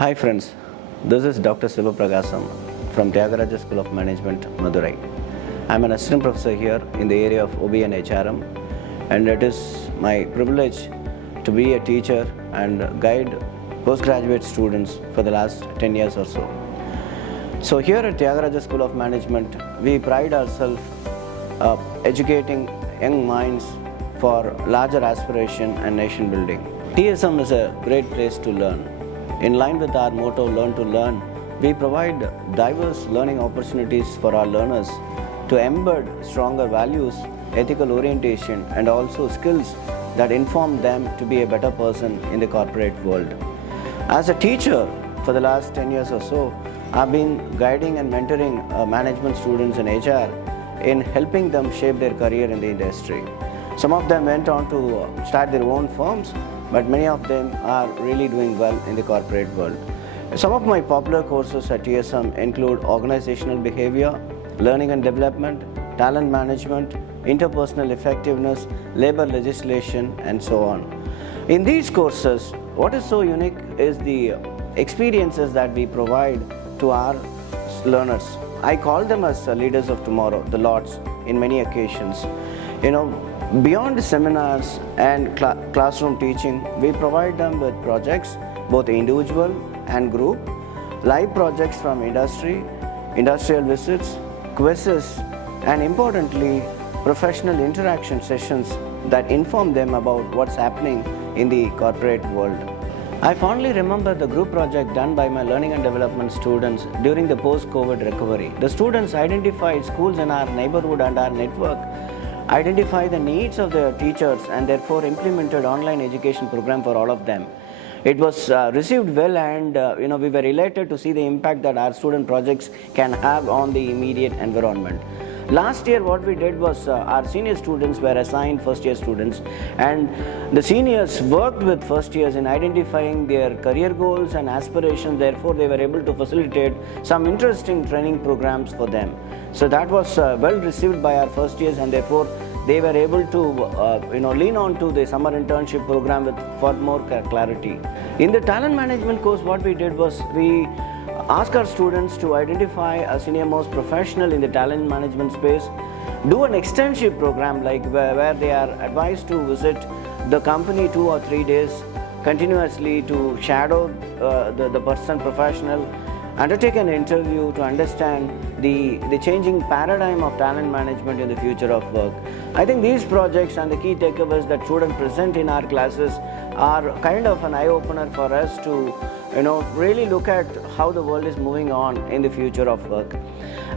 Hi friends, this is Dr. Sivapragasam from Tyagaraja School of Management, Madurai. I am an assistant professor here in the area of OB and HRM, and it is my privilege to be a teacher and guide postgraduate students for the last 10 years or so. So here at Tyagaraja School of Management, we pride ourselves educating young minds for larger aspiration and nation building. TSM is a great place to learn. In line with our motto, Learn to Learn, we provide diverse learning opportunities for our learners to embed stronger values, ethical orientation, and also skills that inform them to be a better person in the corporate world. As a teacher for the last 10 years or so, I've been guiding and mentoring management students in HR in helping them shape their career in the industry. Some of them went on to start their own firms, but many of them are really doing well in the corporate world. Some of my popular courses at TSM include organizational behavior, learning and development, talent management, interpersonal effectiveness, labor legislation, and so on. In these courses, what is so unique is the experiences that we provide to our learners. I call them as leaders of tomorrow, the Lords, in many occasions. Beyond seminars and classroom teaching, we provide them with projects, both individual and group, live projects from industry, industrial visits, quizzes, and importantly, professional interaction sessions that inform them about what's happening in the corporate world. I fondly remember the group project done by my learning and development students during the post-COVID recovery. The students identified schools in our neighborhood and our network, identify the needs of the teachers, and therefore implemented online education program for all of them. It was received well, and we were elated to see the impact that our student projects can have on the immediate environment. Last year what we did was our senior students were assigned first year students, and the seniors worked with first years in identifying their career goals and aspirations. Therefore they were able to facilitate some interesting training programs for them. So that was well received by our first years, and therefore they were able to lean on to the summer internship program with for more clarity. In the talent management course, what we did was we ask our students to identify a senior most professional in the talent management space, do an externship program like where they are advised to visit the company 2 or 3 days continuously to shadow the person professional, undertake an interview to understand the changing paradigm of talent management in the future of work. I think these projects and the key takeaways that students present in our classes are kind of an eye-opener for us to really look at how the world is moving on in the future of work.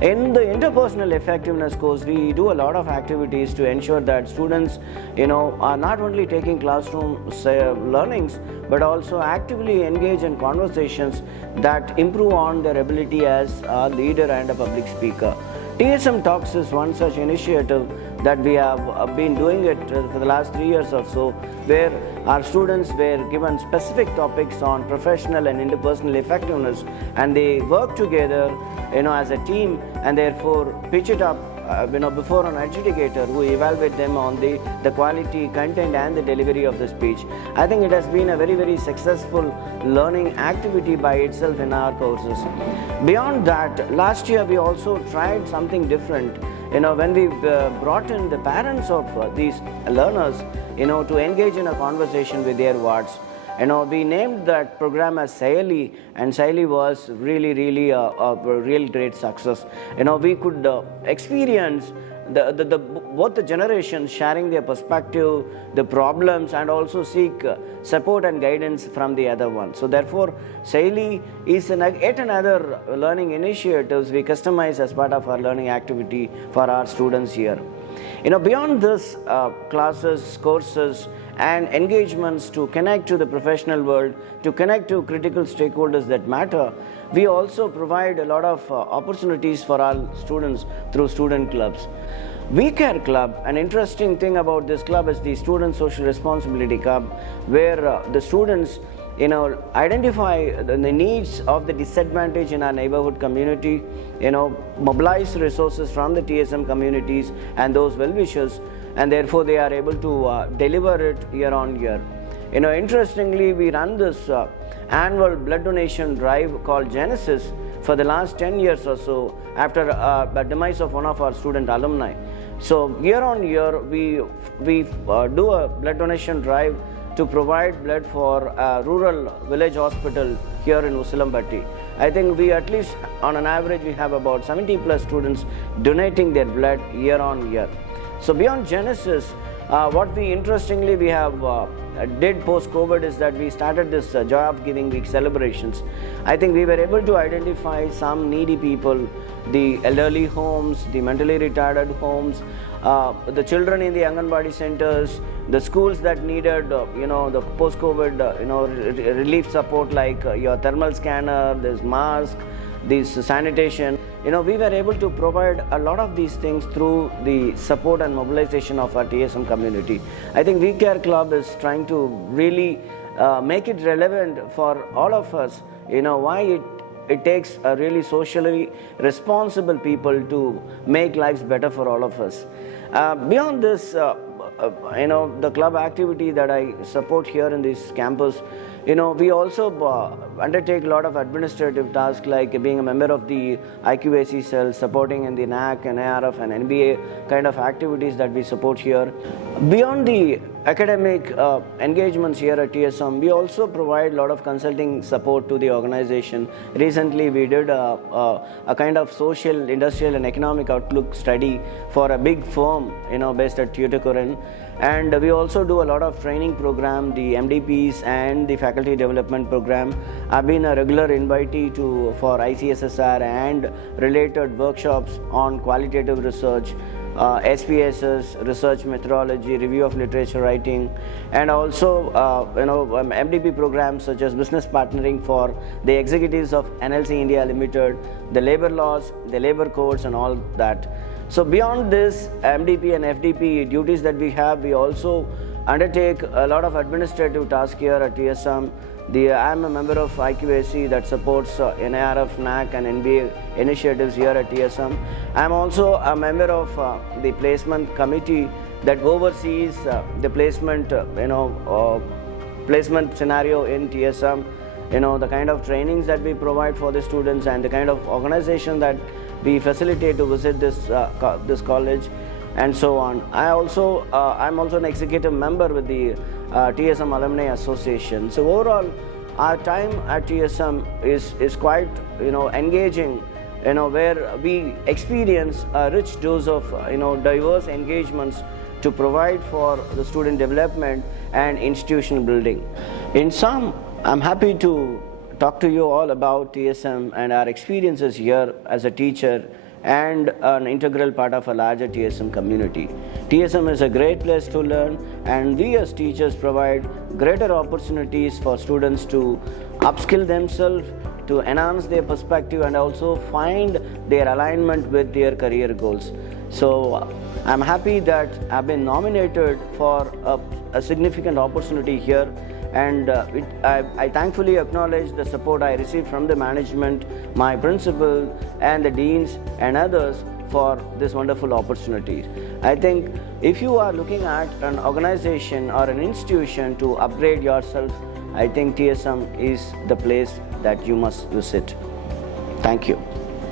In the interpersonal effectiveness course, we do a lot of activities to ensure that students are not only taking classroom learnings, but also actively engage in conversations that improve on their ability as a leader and a public speaker. TSM Talks is one such initiative that we have been doing it for the last 3 years or so, where our students were given specific topics on professional and interpersonal effectiveness, and they work together as a team, and therefore pitch it up before an adjudicator who evaluate them on the quality, content, and the delivery of the speech. I think it has been a very, very successful learning activity by itself in our courses. Beyond that, last year we also tried something different. When we brought in the parents of these learners, to engage in a conversation with their wards. We named that program as Saili, and Saili was really a real great success. We could experience both the generations sharing their perspective, the problems, and also seek support and guidance from the other one. So therefore, Saili is yet another learning initiatives we customize as part of our learning activity for our students here. Beyond this, classes, courses, and engagements to connect to the professional world, to connect to critical stakeholders that matter, we also provide a lot of opportunities for our students through student clubs. We Care Club, an interesting thing about this club is the Student Social Responsibility Club, where the students identify the needs of the disadvantaged in our neighborhood community, mobilize resources from the TSM communities and those well-wishers, and therefore they are able to deliver it year on year. Interestingly, we run this annual blood donation drive called Genesis for the last 10 years or so after the demise of one of our student alumni. So year on year, we do a blood donation drive to provide blood for a rural village hospital here in Usilambatti. I think we at least on an average we have about 70 plus students donating their blood year on year. So beyond Genesis, what we interestingly we have did post-COVID is that we started this Joy of Giving Week celebrations. I think we were able to identify some needy people, the elderly homes, the mentally retarded homes, the children in the Anganwadi centers, the schools that needed, the post-COVID, relief support like your thermal scanner, this mask, this sanitation. We were able to provide a lot of these things through the support and mobilization of our TSM community. I think We Care Club is trying to really make it relevant for all of us, why it takes a really socially responsible people to make lives better for all of us. Beyond this, the club activity that I support here in this campus, we also undertake a lot of administrative tasks like being a member of the IQAC cell, supporting in the NAC and ARF and NBA kind of activities that we support here. Beyond the academic engagements here at TSM, we also provide a lot of consulting support to the organization. Recently, we did a kind of social, industrial and economic outlook study for a big firm, based at Tuticorin. And we also do a lot of training program, the MDPs and the faculty development program. I've been a regular invitee for ICSSR and related workshops on qualitative research, SPSS, research methodology, review of literature writing, and also MDP programs such as business partnering for the executives of NLC India Limited, the labor laws, the labor codes and all that. So beyond this MDP and FDP duties that we have, we also undertake a lot of administrative tasks here at TSM. I'm a member of IQAC that supports NARF, NAC and NBA initiatives here at TSM. I'm also a member of the placement committee that oversees the placement, placement scenario in TSM. The kind of trainings that we provide for the students and the kind of organization that we facilitate to visit this college and so on. I'm also an executive member with the TSM Alumni Association. So overall, our time at TSM is quite engaging, where we experience a rich dose of diverse engagements to provide for the student development and institutional building. In sum, I'm happy to talk to you all about TSM and our experiences here as a teacher and an integral part of a larger TSM community. TSM is a great place to learn, and we as teachers provide greater opportunities for students to upskill themselves, to enhance their perspective and also find their alignment with their career goals. So I'm happy that I've been nominated for a significant opportunity here, and I thankfully acknowledge the support I received from the management, my principal and the deans and others for this wonderful opportunity. I think if you are looking at an organization or an institution to upgrade yourself, I think TSM is the place that you must visit. Thank you.